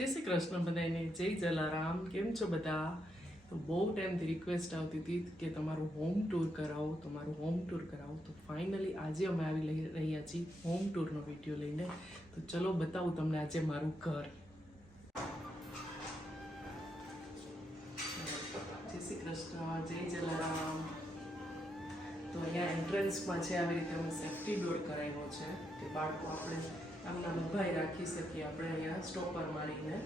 જય શ્રી કૃષ્ણ બધાને, જય જલારામ. કેમ છો બધા? તો બહુ ટાઈમથી રિક્વેસ્ટ આવતી હતી કે તમારું હોમ ટૂર કરાવો, તો ફાઇનલી આજે અમે આવી રહ્યા છીએ હોમ ટૂરનો વિડીયો લઈને. તો ચલો બતાવું તમને આજે મારું ઘર. જય શ્રી કૃષ્ણ, જય જલારામ. તો અહીંયા એન્ટ્રન્સમાં છે આવી રીતે અમે સેફ્ટી ડોર કરાવ્યો છે કે બાળકો આપણે આમના ઉભાઈ રાખી શકીએ આપણે અહીંયા સ્ટોપર મારીને.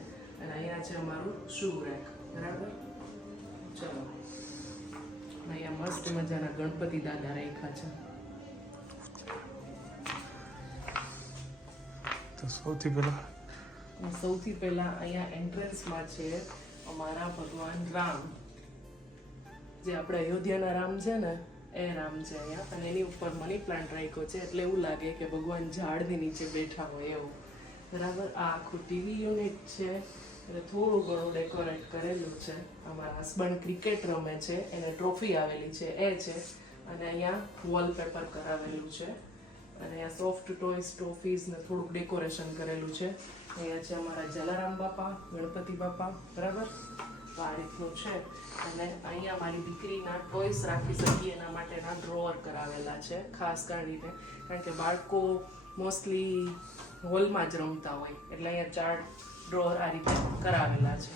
અને અહીંયા છે અમારું શૂ રેક, બરાબર. ચલો, અહીંયા મસ્ત મજાના ગણપતિ દાદા રાખ્યા છે. તો સૌથી પહેલા અહીંયા એન્ટ્રન્સમાં છે અમારા ભગવાન રામ, જે આપણે અયોધ્યાના રામ છે ને એ રામ છે અહીંયા. અને એની ઉપર મની પ્લાન્ટ રાખ્યો છે એટલે એવું લાગે કે ભગવાન ઝાડની નીચે બેઠા હોય એવું, બરાબર. આ આખું ટીવી યુનિટ છે એટલે થોડું ઘણું ડેકોરેટ કરેલું છે. અમારા હસબન્ડ ક્રિકેટ રમે છે, એને ટ્રોફી આવેલી છે એ છે. અને અહીંયા વોલપેપર કરાવેલું છે. અને અહીંયા સોફ્ટ ટોયસ, ટ્રોફીઝ ને થોડુંક ડેકોરેશન કરેલું છે. અહીંયા છે અમારા જલારામ બાપા, ગણપતિ બાપા, બરાબર. તો આ રીતનું છે. અને અહીંયા મારી દીકરીના ટોયસ રાખી શકીએ એના માટેના ડ્રોઅર કરાવેલા છે, ખાસ કરીને કારણ કે બાળકો મોસ્ટલી હોલમાં જ રમતા હોય એટલે અહીંયા 4 ડ્રોઅર આ રીતે કરાવેલા છે.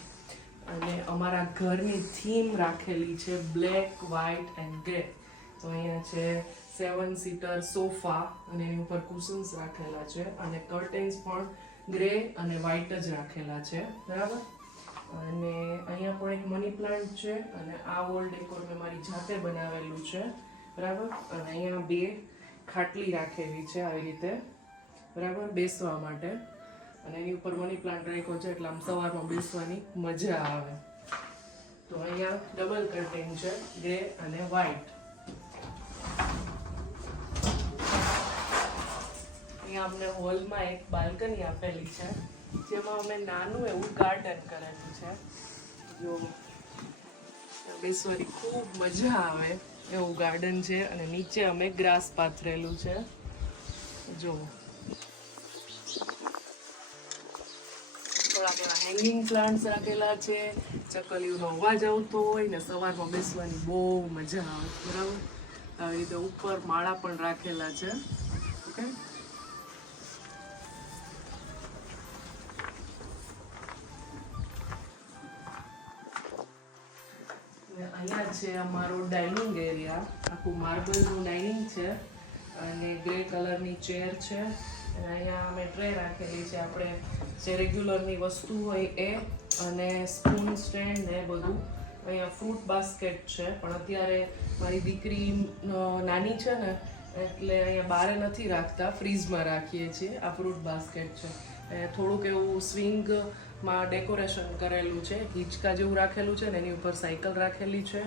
અને અમારા ઘરની થીમ રાખેલી છે બ્લેક, વ્હાઇટ એન્ડ ગ્રે. તો અહીંયા છે 7 સીટર સોફા અને એની ઉપર કુશન્સ રાખેલા છે. અને કર્ટેન્સ પણ ગ્રે અને વ્હાઇટ જ રાખેલા છે, બરાબર. અને અહીંયા પણ એક મની પ્લાન્ટ છે. અને આ વોલ ડેકોર મેં મારી જાતે બનાવેલું છે, બરાબર. અને અહીંયા 2 ખાટલી રાખેલી છે આવી રીતે, બરાબર, બેસવા માટે. અને એની ઉપર મની પ્લાન્ટ રાખ્યો છે એટલે આમ સવારમાં બેસવાની મજા આવે. તો અહીંયા ડબલ કર્ટેન છે, ગ્રે અને વ્હાઇટ. અહીંયા અમને હોલમાં એક બાલ્કની આપેલી છે જેમાં અમે નાનું એવું ગાર્ડન કરેલું છે. જો બેસવાની ખૂબ મજા આવે એવું ગાર્ડન છે. અને નીચે અમે ગ્રાસ પાથરેલું છે. જો થોડા હેંગિંગ પ્લાન્ટ્સ રાખેલા છે. ચકલીઓનો અવાજ આવતો હોય ને સવારમાં બેસવાની બહુ મજા આવે, બરાબર. આવી રીતે ઉપર માળા પણ રાખેલા છે. ઓકે, અહીંયા છે અમારો ડાઇનિંગ એરિયા. આખું માર્બલનું ડાઇનિંગ છે અને ગ્રે કલરની ચેર છે. અને અહીંયા અમે ટ્રે રાખેલી છે આપણે જે રેગ્યુલરની વસ્તુ હોય એ. અને સ્પૂન સ્ટેન્ડ ને બધું. અહીંયા ફ્રૂટ બાસ્કેટ છે પણ અત્યારે મારી દીકરી નાની છે ને એટલે અહીંયા બારે નથી રાખતા, ફ્રીઝમાં રાખીએ છીએ. આ ફ્રૂટ બાસ્કેટ છે. થોડુંક એવું સ્વિંગમાં ડેકોરેશન કરેલું છે, હિંચકા જેવું રાખેલું છે ને એની ઉપર સાયકલ રાખેલી છે.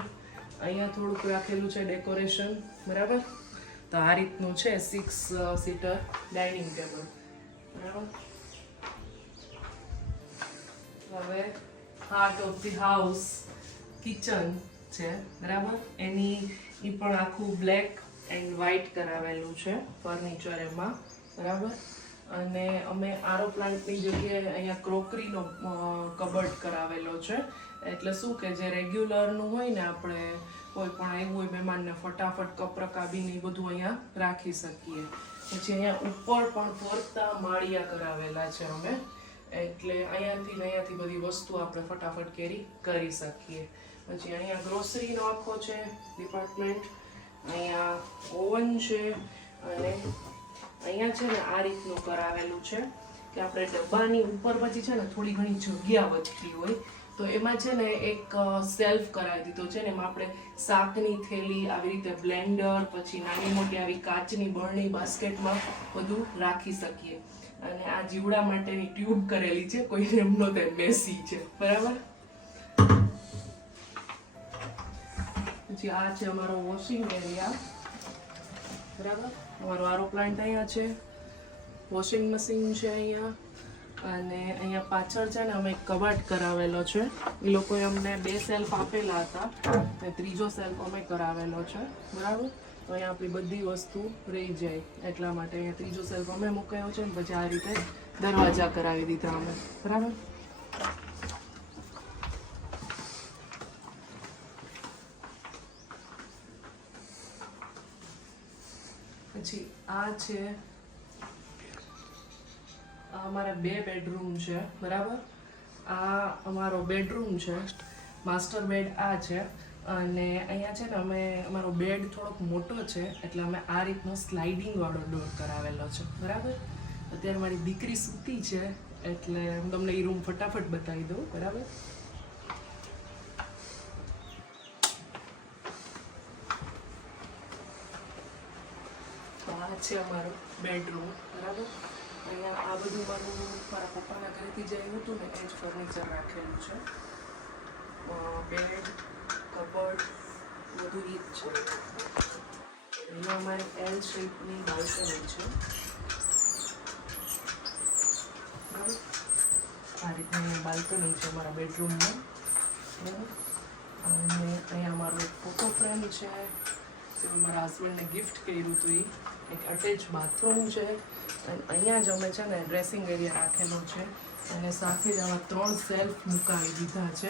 અહીંયા થોડુંક રાખેલું છે ડેકોરેશન, બરાબર. તો આ રીતનું છે 6 સીટર ડાઇનિંગ ટેબલ, બરાબર. હવે heart of the house kitchen છે, બરાબર. એની પણ આખું બ્લેક એન્ડ વ્હાઇટ કરાવેલું છે ફર્નિચર એમાં, બરાબર. અને અમે આરો પ્લાન્ટની જગ્યાએ અહીંયા ક્રોકરીનો કબર્ડ કરાવેલો છે. એટલે શું કે જે રેગ્યુલરનું હોય ને આપણે કોઈ પણ આવ્યું હોય મહેમાનને ફટાફટ કપ રકાબીને એ બધું અહીંયા રાખી શકીએ. પછી અહીંયા ઉપર પણ ફરતા માળિયા કરાવેલા છે અમે, એટલે અહીંયાથી બધી વસ્તુ આપણે ફટાફટ કેરી કરી શકીએ. પછી અહીંયા ગ્રોસરીનો આખો છે ડિપાર્ટમેન્ટ. અહીંયા ઓવન છે. અને અહીંયા છે ને આ રીતનું કરાવેલું છે કે આપણે ડબ્બાની ઉપર પછી છે ને થોડી ઘણી જગ્યા વધતી હોય તો એમાં છે ને એક સેલ્ફ કરાવી દીધો છે ને એમાં આપણે શાકની થેલી, આવી રીતે બ્લેન્ડર, પછી નાની મોટી આવી કાચની બરણી બાસ્કેટમાં બધું રાખી શકીએ. અને આ જીવડા માટેની ટ્યુબ કરેલી છે, કોઈને એમ નો તે મેસી છે, બરાબર. પછી આ છે અમારો વોશિંગ એરિયા, બરાબર. અમારો આરો પ્લાન્ટ અહીંયા છે, વોશિંગ મશીન છે અહીંયા. અને અહીંયા પાછળ છે ને અમે એક કબાટ કરાવેલો છે. એ લોકોએ અમને 2 સેલ્ફ આપેલા હતા ને 3જો સેલ્ફ અમે કરાવેલો છે, બરાબર. તો અહીંયા આપણી બધી વસ્તુ રહી જાય એટલા માટે અહીંયા 3જો સેલ્ફ અમે મૂકાયો છે. ને પછી આ રીતે દરવાજા કરાવી દીધા અમે, બરાબર. આ છે, આ અમારા 2 બેડરૂમ છે, બરાબર. આ અમારો બેડરૂમ છે, માસ્ટર બેડ આ છે. અને અહીંયા છે ને અમારો બેડ થોડોક મોટો છે, એટલે અમે આ રીતનો સ્લાઇડિંગ વાળો ડોર કરાવેલો છે, બરાબર. અત્યારે મારી દીકરી સૂતી છે, એટલે હું તમને એ રૂમ ફટાફટ બતાવી દઉં, બરાબર. આ છે અમારો બેડરૂમ, બરાબર. અહીંયા આ બધું મારું મારા પપ્પાના ઘરેથી જે આવ્યું હતું ને એ જ ફર્નિચર રાખેલું છે. બેડ, કબર્ડ બધું એ જ છે. અહીંયા અમારી એલ શેપની બાલ્કની છે, બરાબર. આ રીતની બાલ્કની છે અમારા બેડરૂમમાં, બરાબર. અને અહીંયા અમારો ફોટો ફ્રેમ છે, જે મારા હસબન્ડને ગિફ્ટ કર્યું હતું. એક અટેચ બાથરૂમ છે, અને અહીંયા જ અમે છે ને ડ્રેસિંગ એરિયા રાખેલો છે. અને સાથે જ આવા 3 સેલ્ફ મુકાવી દીધા છે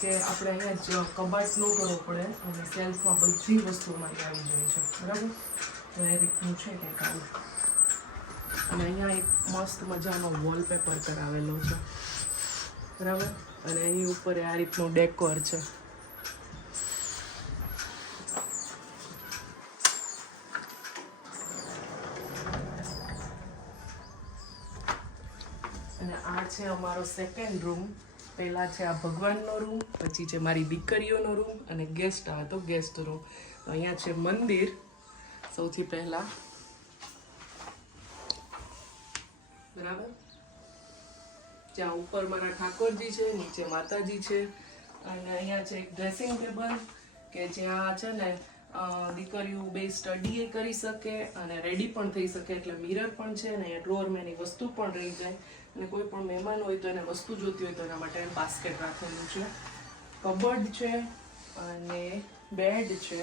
કે આપણે અહીંયા જ કબાટ ન કરવો પડે, અને સેલ્ફમાં બધી વસ્તુ અમારી આવી જાય છે, બરાબર. તો એ રીતનું છે કંઈક આવું. અને અહીંયા એક મસ્ત મજાનો વોલપેપર કરાવેલો છે, બરાબર. અને એની ઉપર આ રીતનું ડેકોર છે. અને આ છે અમારો સેકન્ડ રૂમ. પહેલા છે આ ભગવાનનો રૂમ, પછી છે મારી દીકરીઓનો રૂમ, અને ગેસ્ટ આવે તો ગેસ્ટ રૂમ. તો અહીંયા છે મંદિર સૌથી પહેલા, બરાબર. જ્યાં ઉપર મારા ઠાકોરજી છે, નીચે માતાજી છે. અને અહીંયા છે એક ડ્રેસિંગ ટેબલ કે જ્યાં છે ને દીકરીઓ બે સ્ટડી કરી શકે અને રેડી પણ થઈ શકે, એટલે મિરર પણ છે ને ડ્રોરમાં એની વસ્તુ પણ રહી જાય. અને કોઈ પણ મહેમાન હોય તો એને વસ્તુ જોતી હોય તો એના માટે બાસ્કેટ રાખેલું છે. કબર્ડ છે અને બેડ છે.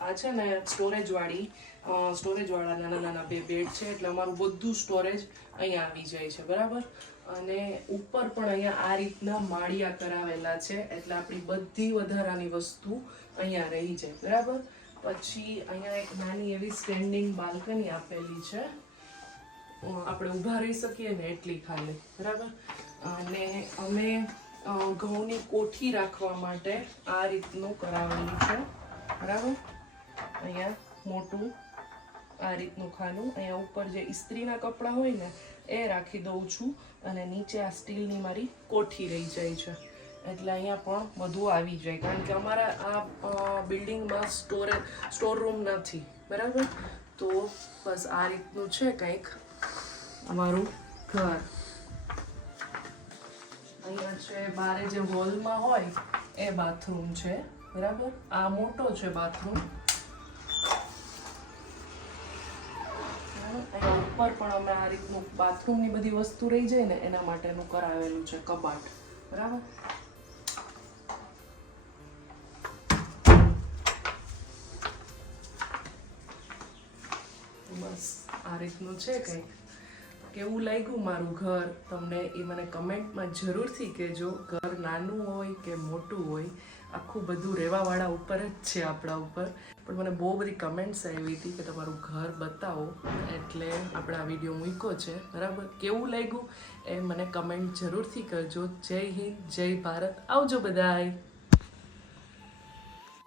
આ છે ને સ્ટોરેજવાળા નાના 2 બેડ છે, એટલે અમારું બધું સ્ટોરેજ અહીંયા આવી જાય છે, બરાબર. અને ઉપર પણ અહીંયા આ રીતના માળિયા કરાવેલા છે, એટલે આપણી બધી વધારાની વસ્તુ અહીંયા રહી જાય, બરાબર. પછી અહીંયા એક નાની એવી સ્ટેન્ડિંગ બાલ્કની આપેલી છે, આપણે ઊભા રહી શકીએ ને એટલી ખાલી, બરાબર. અને અમે ઘઉંની કોઠી રાખવા માટે આ રીતનું કરાવેલું છે, બરાબર. અહીંયા મોટું આ રીતનું ખાનું. અહીંયા ઉપર જે ઇસ્ત્રીના કપડાં હોય ને એ રાખી દઉં છું, અને નીચે આ સ્ટીલની મારી કોઠી રહી જાય છે, એટલે અહીંયા પણ બધું આવી જાય. કારણ કે અમારા આ બિલ્ડિંગમાં સ્ટોર રૂમ નથી, બરાબર. તો બસ આ રીતનું છે કંઈક અમારું ઘર. અહીંયા છે બારે જે હોલમાં હોય એ બાથરૂમ છે, બરાબર. આ મોટો છે બાથરૂમ. અહીંયા ઉપર પણ અમે આ રીતનું બાથરૂમની બધી વસ્તુ રહી જાય ને એના માટેનું કરાવેલું છે કબાટ, બરાબર. બસ આ રીતનું છે કંઈક. કેવું લાગ્યું મારું ઘર તમને એ મને કમેન્ટમાં જરૂરથી કહેજો. ઘર નાનું હોય કે મોટું હોય, આખું બધું રહેવાવાળા ઉપર જ છે, આપણા ઉપર. પણ મને બહુ બધી કમેન્ટ્સ આવી હતી કે તમારું ઘર બતાવો, એટલે આપણે આ વિડીયો મૂક્યો છે, બરાબર. કેવું લાગ્યું એ મને કમેન્ટ જરૂરથી કરજો. જય હિન્દ, જય ભારત. આવજો બધાય.